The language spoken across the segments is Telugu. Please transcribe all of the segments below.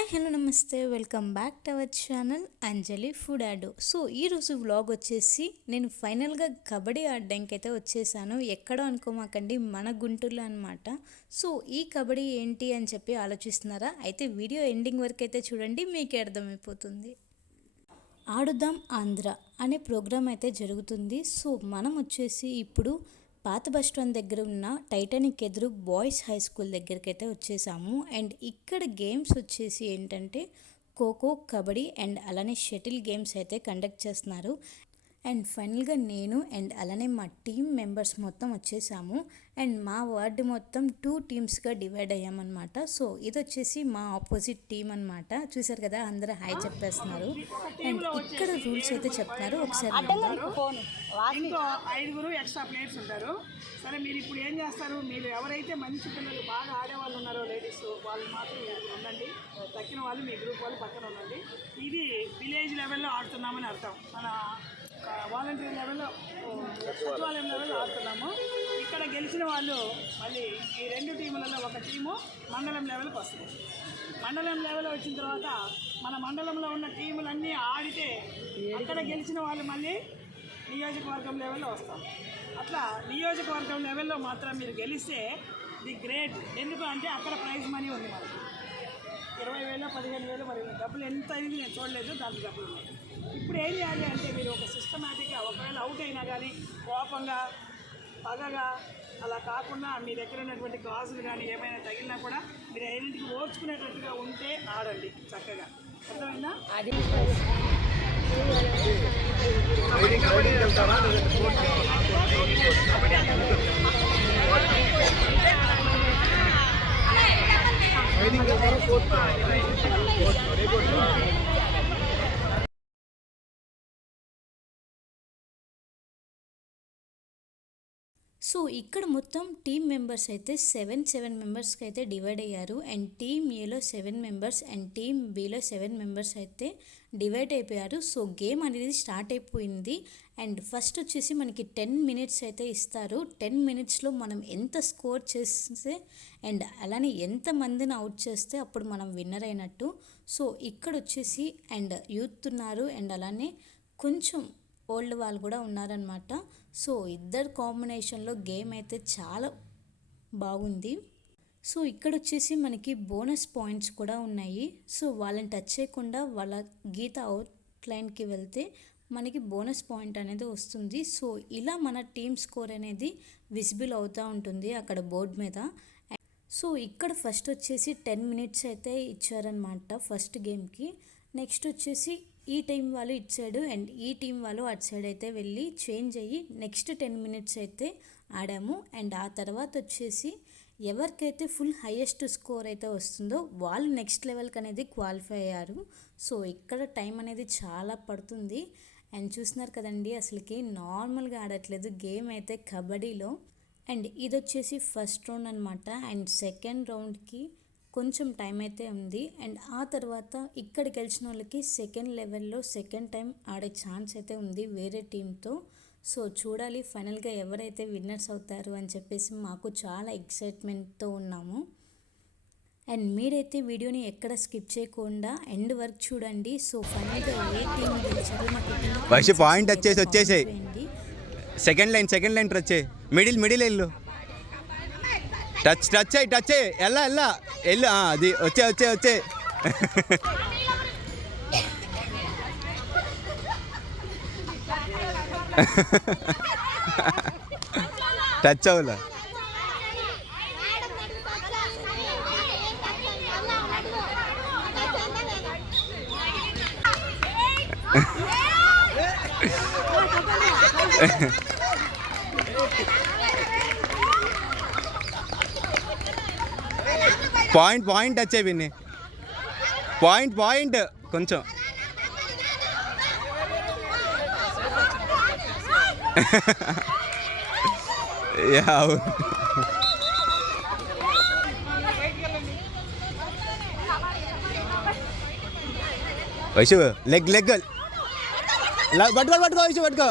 హాయ్ హలో నమస్తే welcome back to our channel Anjali food add. So ఈరోజు వ్లాగ్ వచ్చేసి నేను ఫైనల్గా కబడ్డీ ఆడడానికి అయితే వచ్చేసాను. ఎక్కడో అనుకోమాకండి, మన గుంటూరులో అనమాట. సో ఈ కబడ్డీ ఏంటి అని చెప్పి ఆలోచిస్తున్నారా? అయితే వీడియో ఎండింగ్ వరకు అయితే చూడండి, మీకే అర్థమైపోతుంది. ఆడుదాం ఆంధ్ర అనే ప్రోగ్రాం అయితే జరుగుతుంది. సో మనం వచ్చేసి ఇప్పుడు పాత బస్ స్టాండ్ దగ్గర ఉన్న టైటానిక్ ఎదురు బాయ్స్ హై స్కూల్ దగ్గరికి అయితే వచ్చేసాము. అండ్ ఇక్కడ గేమ్స్ వచ్చేసి ఏంటంటే ఖోఖో, కబడ్డీ అండ్ అలానే షటిల్ గేమ్స్ అయితే కండక్ట్ చేస్తున్నారు. అండ్ ఫైనల్గా నేను అండ్ అలానే మా టీం మెంబర్స్ మొత్తం వచ్చేసాము. అండ్ మా వార్డు మొత్తం 2 టీమ్స్గా డివైడ్ అయ్యామన్నమాట. సో ఇది వచ్చేసి మా ఆపోజిట్ టీం అనమాట. చూసారు కదా, అందరూ హాయ్ చెప్పేస్తున్నారు. అండ్ ఇక్కడ రూల్స్ అయితే చెప్తున్నారు, ఒకసారి ఇంకో 5 ఎక్స్ట్రా ప్లేయర్స్ ఉంటారు. సరే, మీరు ఇప్పుడు ఏం చేస్తారు? మీరు ఎవరైతే మంచి పిల్లలు బాగా ఆడేవాళ్ళు ఉన్నారో లేడీస్, వాళ్ళు మాత్రం ఉండండి. తక్కిన వాళ్ళు మీ గ్రూప్ వాళ్ళు పక్కన ఉండండి. ఇది విలేజ్ లెవెల్లో ఆడుతున్నామని అర్థం. మన వాలంటీర్ లెవెల్లో, సచివాలయం లెవెల్లో ఆడుతున్నాము. ఇక్కడ గెలిచిన వాళ్ళు మళ్ళీ ఈ 2 టీములలో ఒక టీము మండలం లెవెల్కి వస్తుంది. మండలం లెవెల్ వచ్చిన తర్వాత మన మండలంలో ఉన్న టీములన్నీ ఆడితే అక్కడ గెలిచిన వాళ్ళు మళ్ళీ నియోజకవర్గం లెవెల్లో వస్తాం. అట్లా నియోజకవర్గం లెవెల్లో మాత్రం మీరు గెలిస్తే ది గ్రేట్. ఎందుకు అంటే అక్కడ ప్రైజ్ మనీ ఉంది మనకి. 20,000 15,000 మరి డబ్బులు ఎంత అయింది నేను చూడలేదు, దాంట్లో డబ్బులు ఉన్నాయి. ఇప్పుడు ఏం చేయాలి అంటే మీరు ఒక సిస్టమేటిక్గా, ఒకవేళ అవుట్ అయినా కానీ కోపంగా పగగా అలా కాకుండా మీ దగ్గర ఉన్నటువంటి గాజులు కానీ ఏమైనా తగిలినా కూడా మీరు ఐడెంటిటీ ఓర్చుకునేటట్టుగా ఉంటే ఆడండి చక్కగా. అర్థమైందా? అది సో ఇక్కడ మొత్తం టీమ్ మెంబర్స్ అయితే 7 మెంబర్స్కి అయితే డివైడ్ అయ్యారు. అండ్ టీమ్ ఏలో 7 members and team below 7 members అయితే డివైడ్ అయిపోయారు. సో గేమ్ అనేది స్టార్ట్ అయిపోయింది. అండ్ ఫస్ట్ వచ్చేసి మనకి 10 మినిట్స్ అయితే ఇస్తారు. 10 మినిట్స్లో మనం ఎంత స్కోర్ చేస్తే అండ్ అలానే ఎంతమందిని అవుట్ చేస్తే అప్పుడు మనం విన్నర్ అయినట్టు. సో ఇక్కడ వచ్చేసి అండ్ యూత్ ఉన్నారు అండ్ అలానే కొంచెం ఓల్డ్ వాళ్ళు కూడా ఉన్నారనమాట. సో ఇద్దరు కాంబినేషన్లో గేమ్ అయితే చాలా బాగుంది. సో ఇక్కడ వచ్చేసి మనకి బోనస్ పాయింట్స్ కూడా ఉన్నాయి. సో వాళ్ళని టచ్ చేయకుండా వాళ్ళ గీత అవుట్లైన్కి వెళ్తే మనకి బోనస్ పాయింట్ అనేది వస్తుంది. సో ఇలా మన టీమ్ స్కోర్ అనేది విజిబుల్ అవుతూ ఉంటుంది అక్కడ బోర్డు మీద. సో ఇక్కడ ఫస్ట్ వచ్చేసి 10 మినిట్స్ అయితే ఇచ్చారనమాట ఫస్ట్ గేమ్కి. నెక్స్ట్ వచ్చేసి ఈ టీం వాళ్ళు ఇటు సైడ్ అండ్ ఈ టీం వాళ్ళు అటు సైడ్ అయితే వెళ్ళి చేంజ్ అయ్యి నెక్స్ట్ 10 మినిట్స్ అయితే ఆడాము. అండ్ ఆ తర్వాత వచ్చేసి ఎవరికైతే ఫుల్ హైయెస్ట్ స్కోర్ అయితే వస్తుందో వాళ్ళు నెక్స్ట్ లెవెల్కి అనేది క్వాలిఫై అయ్యారు. సో ఇక్కడ టైం అనేది చాలా పడుతుంది. అండ్ చూస్తున్నారు కదండి, అసలుకి నార్మల్గా ఆడట్లేదు గేమ్ అయితే కబడ్డీలో. అండ్ ఇది వచ్చేసి ఫస్ట్ రౌండ్ అనమాట. అండ్ సెకండ్ రౌండ్కి కొంచెం టైం అయితే ఉంది. అండ్ ఆ తర్వాత ఇక్కడ గెలిచిన వాళ్ళకి సెకండ్ లెవెల్లో సెకండ్ టైం ఆడే ఛాన్స్ అయితే ఉంది వేరే టీంతో. సో చూడాలి ఫైనల్గా ఎవరైతే విన్నర్స్ అవుతారు అని చెప్పేసి మాకు చాలా ఎక్సైట్మెంట్తో ఉన్నాము. అండ్ మీరైతే వీడియోని ఎక్కడ స్కిప్ చేయకుండా ఎండ్ వరకు చూడండి. సో ఫైనల్గా ఏ టీం గెలిచారో నాకు పాయింట్ వచ్చేసి సెకండ్ లైన్ వచ్చే మిడిల్ వెళ్ళు, టచ్ అయ్యి ఎల్లా అది వచ్చే టచ్ అవ్వలా. పాయింట్ వచ్చే విన్ని పాయింట్ కొంచెం వైషు లెగ్ పట్టుకో వైషు పట్టుకో.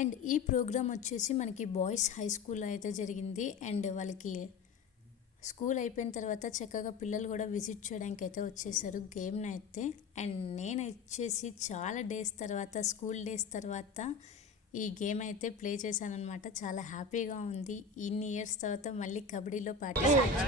అండ్ ఈ ప్రోగ్రామ్ వచ్చేసి మనకి బాయ్స్ హై స్కూల్లో అయితే జరిగింది. అండ్ వాళ్ళకి స్కూల్ అయిపోయిన తర్వాత చక్కగా పిల్లలు కూడా విజిట్ చేయడానికి అయితే వచ్చేసారు గేమ్ని అయితే. అండ్ నేను వచ్చేసి చాలా డేస్ తర్వాత, స్కూల్ డేస్ తర్వాత ఈ గేమ్ అయితే ప్లే చేశాను అనమాట. చాలా హ్యాపీగా ఉంది. ఇన్ని ఇయర్స్ తర్వాత మళ్ళీ కబడ్డీలో పార్టిసిపేట్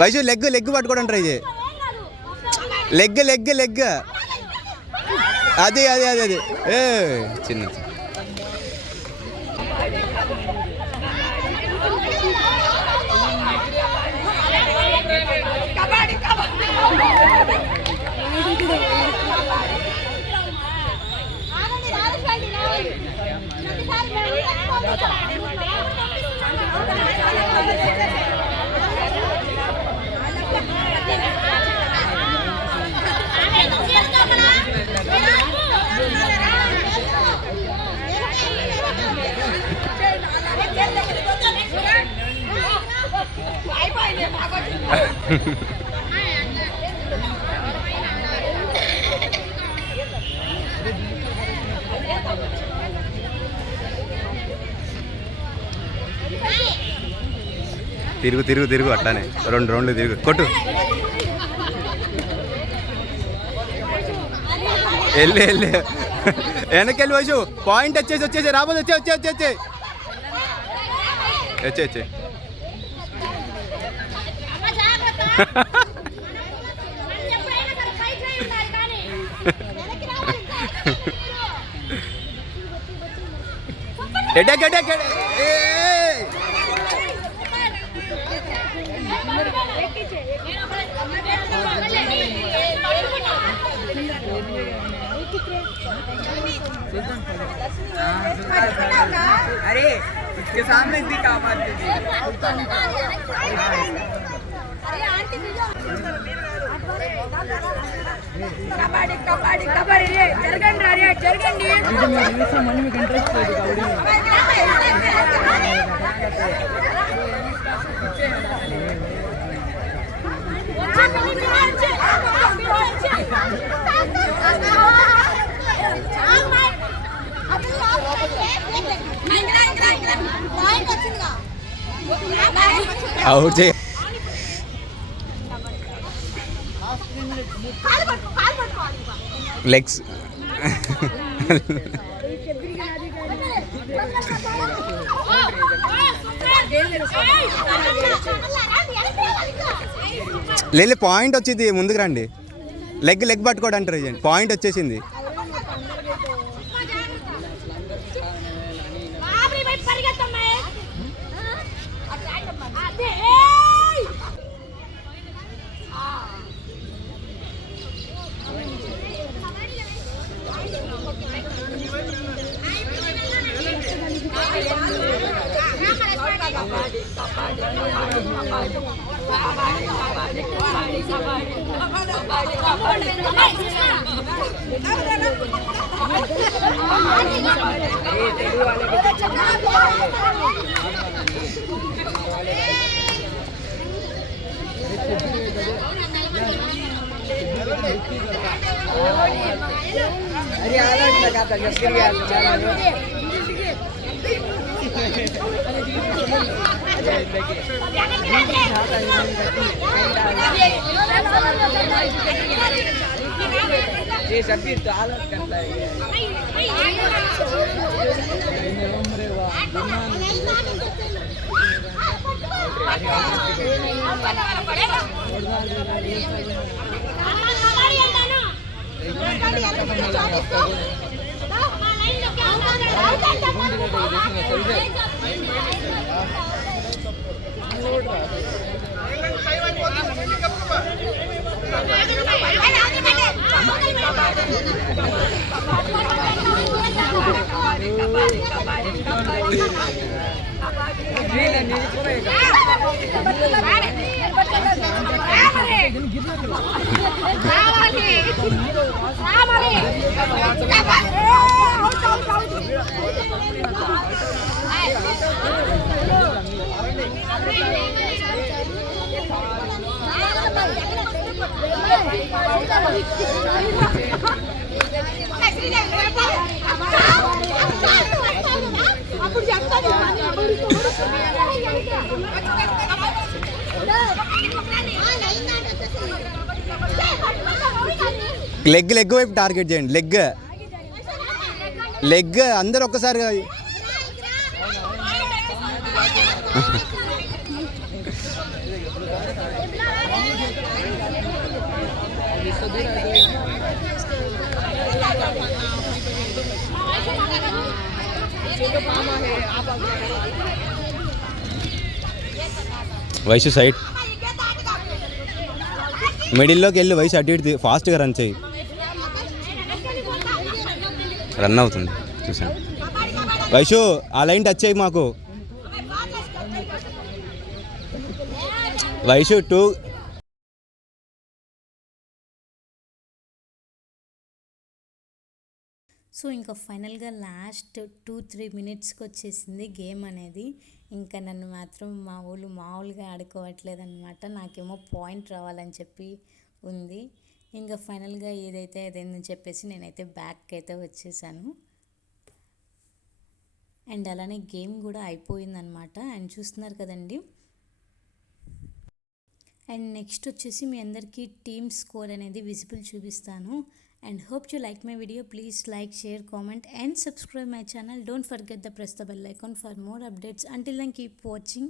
వైషు లెగ్ పట్టుకోవడం ట్రై చేయి. లెగ్ అది ఏ చిన్న తిరుగు అట్లానే 2 రౌండ్లు తిరుగు కొట్టు. వెళ్ళి వెనకెళ్ళి వైషు పాయింట్ వచ్చేసి రాబోదు వచ్చే ఎడ్డా अरे इसके सामने दिखा मत కబడ్డీ కబడ్డీ కబడ్డీ రే జరగండి రే జరగండి మీకు ఇంట్రెస్ట్ లేదు అవుట్ చేయ లెగ్స్ లేదు పాయింట్ వచ్చింది, ముందుకు రండి. లెగ్ లెగ్ పట్టుకోవడానికి ట్రై చేయండి. పాయింట్ వచ్చేసింది. अरे आला लगा था जब गिर गया ये शब्बीर तो हालत करता है లెగ్ లెగ్ వైపు టార్గెట్ చేయండి. లెగ్ లెగ్ అందరు ఒక్కసారి వయసు సైడ్ మిడిల్లోకి వెళ్ళి వయసు అటు ఇటు ఫాస్ట్గా రన్ చేయి. రన్ అవుతుంది చూసాను. వయసు ఆ లైన్ టచ్ చేయి మాకు. వయసు 2. సో ఇంకా ఫైనల్గా లాస్ట్ 2-3 మినిట్స్కి వచ్చేసింది గేమ్ అనేది. ఇంకా నన్ను మాత్రం మా ఊళ్ళు మామూలుగా ఆడుకోవట్లేదు అనమాట. నాకేమో పాయింట్ రావాలని చెప్పి ఉంది. ఇంకా ఫైనల్గా ఏదైతే అదేందని చెప్పేసి నేనైతే బ్యాక్ అయితే వచ్చేసాను. అండ్ అలానే గేమ్ కూడా అయిపోయిందనమాట. అండ్ చూస్తున్నారు కదండి. అండ్ నెక్స్ట్ వచ్చేసి మీ అందరికీ టీమ్ స్కోర్ అనేది విజిబుల్ చూపిస్తాను. And hope you like my video. Please like, share, comment and subscribe my channel. Don't forget to press the bell icon for more updates. Until then, keep watching.